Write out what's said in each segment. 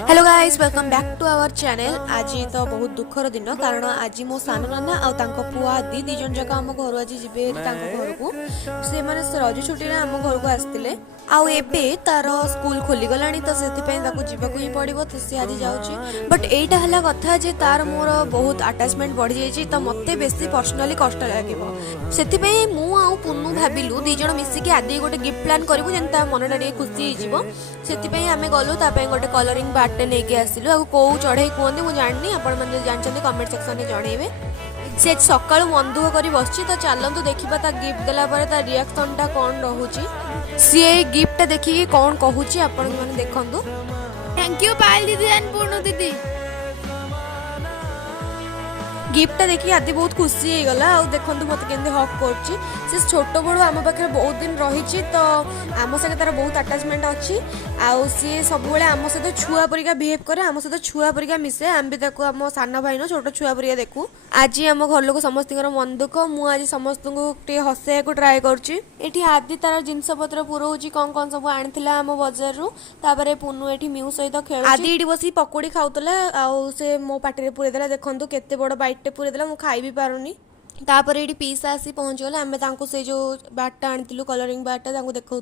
Hello guys welcome back to our channel. आज तो बहुत दुखर दिन कारण आज मो सान नाना आउ पुआ आदि दी जन जाक आम घर आज जी घर को से मैंने रज छुट्टी आम घर को आसते आउ एबे तार स्कूल खोली गलानी तो से जीवाक ही पड़ो तो सी आज जाऊँगी बट एटा है कथा जे तार मोर बहुत अटाचमेंट बढ़ी जाइए तो मत बेसी पर्सनाली कष्ट लगे से मु आउ पुनू भाविलु दी जन मिसिकी आदि गोटे गिफ्ट प्लान करूँ जेन मनटा टे खुशी से आम गलु गोटे कलरिंग बाटे नहीं आसिलु आ कौ चढ़ई कहते मुझे जानी आपने जानते कमेंट सेक्शन में जनइबे से सकाळु मन दुख कर बस तो चलतु देखा ता गिफ्ट देला ता रिएक्शन टा कौन रोचे सी गिफ्ट देखिए कौन कहूँ आपण मैंने देखु। थैंक यू पायल दीदी एंड पूर्णु दीदी। गिफ्ट देखिए आदि बहुत खुशी हो गला आ देखो मत के हक कर छोट बड़ू आम पाखे बहुत दिन रही तो आम सहित तार बहुत अटाचमेंट अच्छी आउ सी सब आम सहित छुआ परिका बिहेव करे आम सहित छुआ परिका मिसे आम भी आम सान भाई न छोट छुआ परिका देखू आज आम घर लोक समस्त मन दुख मुझे समस्त को हसैया को ट्राए करी आदि तार जिनस पत्र पुरोची कौन कौन सब आनी आम बजार रू पुनू ये म्यू सहित खेल आदि ये बस पकोड़ी खाऊला आउ से मो पाटे पूरेदेला देखूँ केते बड़ बाइट पूरेदेला मु खाई भी पारुनी तापर ये पीसा आसी पहुँचगला आम से जो बाटा आनी कलरिंग बाटा देखा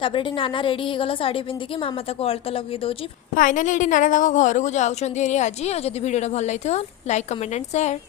तापर नाना रेडी होगला शाढ़ी पिंधिकी मामा ताको अलता लगे दौर फाइनाली ये नाना घर को जाऊँगी आज जब भिडियो भल लगी लाइक कमेंट एंड शेयर।